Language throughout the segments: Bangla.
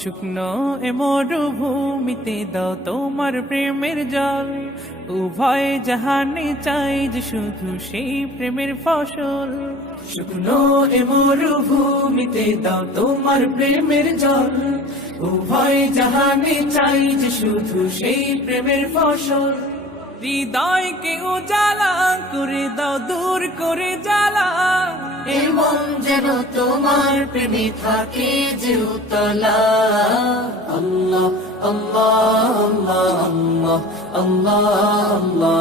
শুকনো এ মরুভূমিতে দাও তোমার প্রেমের জল, উভয় জাহানে চাই যে শুধু সেই প্রেমের ফসল। শুকনো এ মরুভূমিতে দাও তোমার প্রেমের জল, উভয় জাহানে চাই যে শুধু সেই প্রেমের ফসল। হৃদয়কে উজালা করে দাও, দূর করে জ্বালা, এমন যেন তোমার প্রেমে থাকে যে উতলা। আল্লাহ আল্লাহ আল্লাহ আল্লাহ আল্লাহ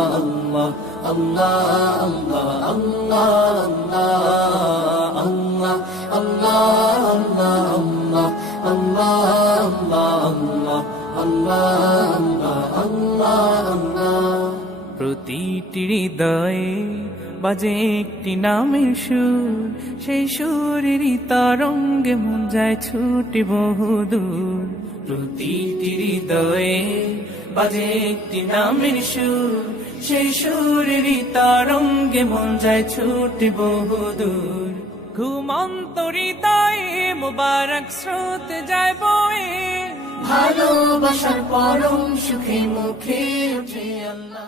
আল্লাহ আল্লাহ আল্লাহ আল্লাহ আল্লাহ। প্রতিটি হৃদয়ে বাজে একটি নামের সুর, সেই সুরেরই তরঙ্গে মন যায় ছুটে বহুদূর। প্রতিটি হৃদয়ে বাজে একটি নামের সুর, সেই সুরেরই তরঙ্গে মন যায় ছুটে বহুদূর। ঘুমন্ত হৃদয়ে মুবারক স্রোত যায় বয়ে, ভালোবাসার পরম সুখে মুখে উঠে আল্লাহ।